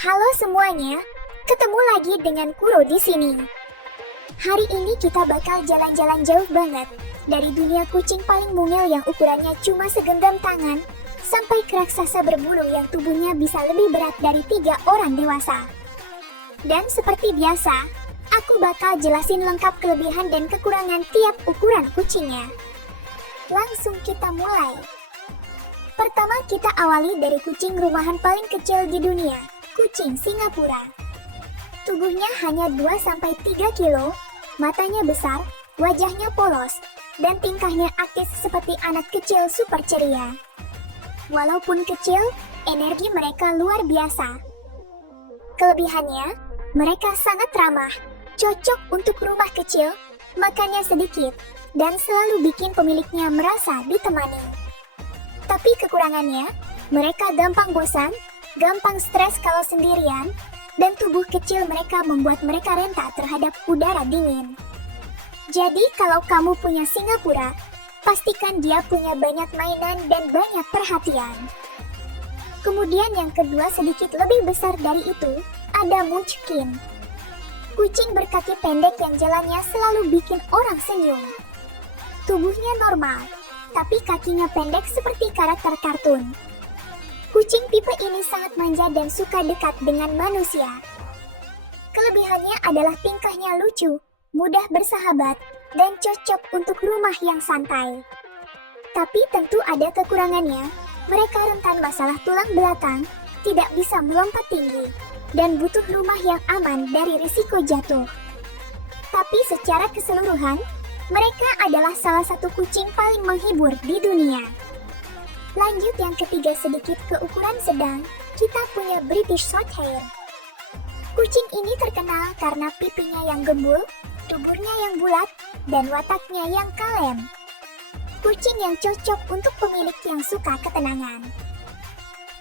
Halo semuanya, ketemu lagi dengan Kuro di sini. Hari ini kita bakal jalan-jalan jauh banget, dari dunia kucing paling mungil yang ukurannya cuma segenggam tangan, sampai ke raksasa berbulu yang tubuhnya bisa lebih berat dari 3 orang dewasa. Dan seperti biasa, aku bakal jelasin lengkap kelebihan dan kekurangan tiap ukuran kucingnya. Langsung kita mulai. Pertama kita awali dari kucing rumahan paling kecil di dunia, kucing Singapura. Tubuhnya hanya 2-3 kilo, matanya besar, wajahnya polos, dan tingkahnya aktif seperti anak kecil super ceria. Walaupun kecil, energi mereka luar biasa. Kelebihannya, mereka sangat ramah, cocok untuk rumah kecil, makannya sedikit, dan selalu bikin pemiliknya merasa ditemani. Tapi kekurangannya, mereka gampang bosan, gampang stres kalau sendirian, dan tubuh kecil mereka membuat mereka rentan terhadap udara dingin. Jadi kalau kamu punya Singapura, pastikan dia punya banyak mainan dan banyak perhatian. Kemudian yang kedua sedikit lebih besar dari itu, ada Munchkin. Kucing berkaki pendek yang jalannya selalu bikin orang senyum. Tubuhnya normal, tapi kakinya pendek seperti karakter kartun. Kucing tipe ini sangat manja dan suka dekat dengan manusia. Kelebihannya adalah tingkahnya lucu, mudah bersahabat, dan cocok untuk rumah yang santai. Tapi tentu ada kekurangannya, mereka rentan masalah tulang belakang, tidak bisa melompat tinggi, dan butuh rumah yang aman dari risiko jatuh. Tapi secara keseluruhan, mereka adalah salah satu kucing paling menghibur di dunia. Lanjut yang ketiga sedikit ke ukuran sedang, kita punya British Shorthair. Kucing ini terkenal karena pipinya yang gembul, tuburnya yang bulat, dan wataknya yang kalem. Kucing yang cocok untuk pemilik yang suka ketenangan.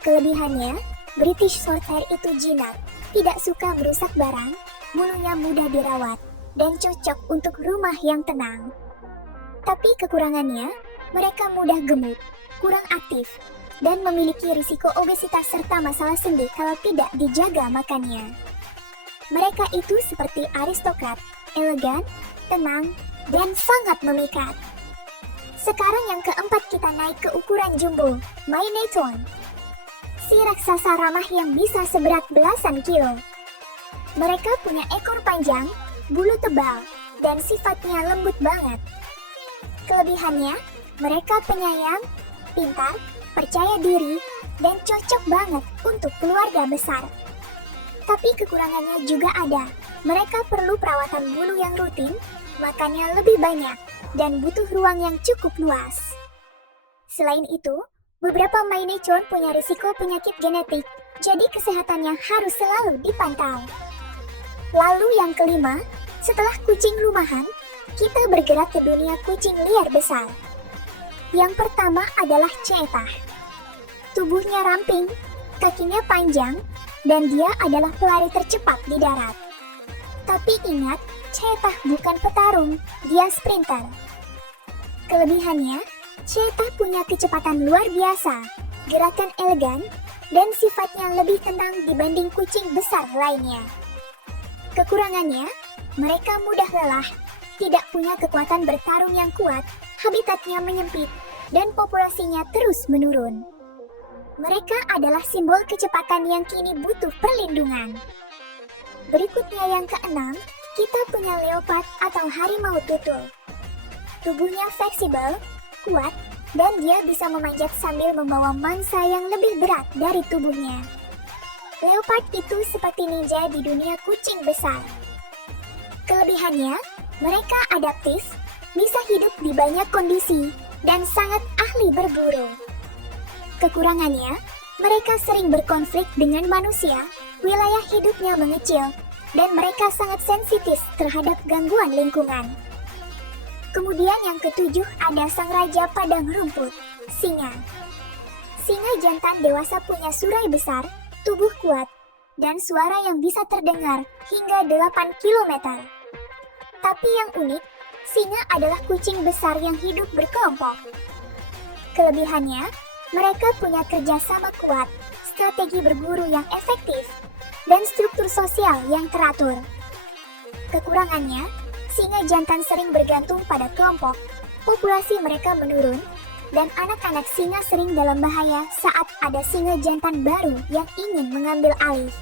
Kelebihannya, British Shorthair itu jinak, tidak suka merusak barang, bulunya mudah dirawat, dan cocok untuk rumah yang tenang. Tapi kekurangannya, mereka mudah gemuk, kurang aktif, dan memiliki risiko obesitas serta masalah sendi kalau tidak dijaga makannya. Mereka itu seperti aristokrat, elegan, tenang, dan sangat memikat. Sekarang yang keempat kita naik ke ukuran jumbo, Maine Coon. Si raksasa ramah yang bisa seberat belasan kilo. Mereka punya ekor panjang, bulu tebal, dan sifatnya lembut banget. Kelebihannya, mereka penyayang, pintar, percaya diri, dan cocok banget untuk keluarga besar. Tapi kekurangannya juga ada. Mereka perlu perawatan bulu yang rutin, makannya lebih banyak, dan butuh ruang yang cukup luas. Selain itu, beberapa Maine Coon punya risiko penyakit genetik, jadi kesehatannya harus selalu dipantau. Lalu yang kelima, setelah kucing rumahan, kita bergerak ke dunia kucing liar besar. Yang pertama adalah Cheetah. Tubuhnya ramping, kakinya panjang, dan dia adalah pelari tercepat di darat. Tapi ingat, Cheetah bukan petarung, dia sprinter. Kelebihannya, Cheetah punya kecepatan luar biasa, gerakan elegan, dan sifatnya lebih tenang dibanding kucing besar lainnya. Kekurangannya, mereka mudah lelah, tidak punya kekuatan bertarung yang kuat, habitatnya menyempit, dan populasinya terus menurun. Mereka adalah simbol kecepatan yang kini butuh perlindungan. Berikutnya yang keenam, kita punya leopard atau harimau tutul. Tubuhnya fleksibel, kuat, dan dia bisa memanjat sambil membawa mangsa yang lebih berat dari tubuhnya. Leopard itu seperti ninja di dunia kucing besar. Kelebihannya, mereka adaptif, bisa hidup di banyak kondisi, dan sangat ahli berburu. Kekurangannya, mereka sering berkonflik dengan manusia, wilayah hidupnya mengecil, dan mereka sangat sensitif terhadap gangguan lingkungan. Kemudian yang ketujuh ada sang raja padang rumput, singa. Singa jantan dewasa punya surai besar, tubuh kuat, dan suara yang bisa terdengar hingga 8 km. Tapi yang unik, singa adalah kucing besar yang hidup berkelompok. Kelebihannya, mereka punya kerjasama kuat, strategi berburu yang efektif, dan struktur sosial yang teratur. Kekurangannya, singa jantan sering bergantung pada kelompok, populasi mereka menurun, dan anak-anak singa sering dalam bahaya saat ada singa jantan baru yang ingin mengambil alih.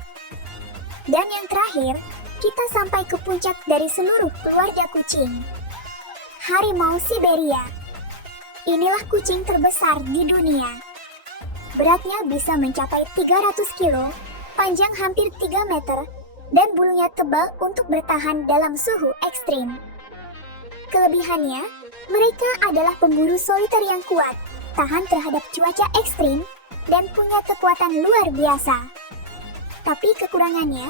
Dan yang terakhir, kita sampai ke puncak dari seluruh keluarga kucing. Harimau Siberia. Inilah kucing terbesar di dunia. Beratnya bisa mencapai 300 kilo, panjang hampir 3 meter, dan bulunya tebal untuk bertahan dalam suhu ekstrim. Kelebihannya, mereka adalah pemburu soliter yang kuat, tahan terhadap cuaca ekstrim, dan punya kekuatan luar biasa. Tapi kekurangannya,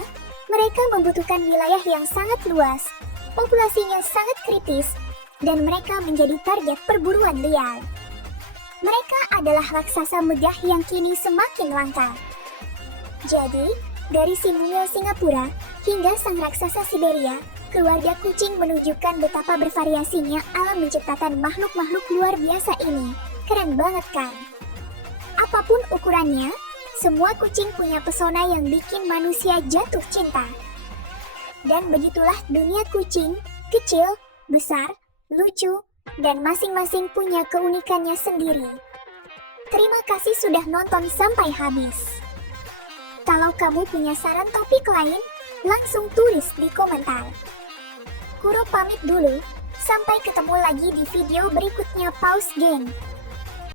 mereka membutuhkan wilayah yang sangat luas, populasinya sangat kritis, dan mereka menjadi target perburuan liar. Mereka adalah raksasa megah yang kini semakin langka. Jadi, dari si mungil Singapura hingga sang raksasa Siberia, keluarga kucing menunjukkan betapa bervariasinya alam menciptakan makhluk-makhluk luar biasa ini. Keren banget kan? Apapun ukurannya, semua kucing punya pesona yang bikin manusia jatuh cinta. Dan begitulah dunia kucing, kecil, besar, lucu, dan masing-masing punya keunikannya sendiri. Terima kasih sudah nonton sampai habis. Kalau kamu punya saran topik lain, langsung tulis di komentar. Kuro pamit dulu, sampai ketemu lagi di video berikutnya. Pause game.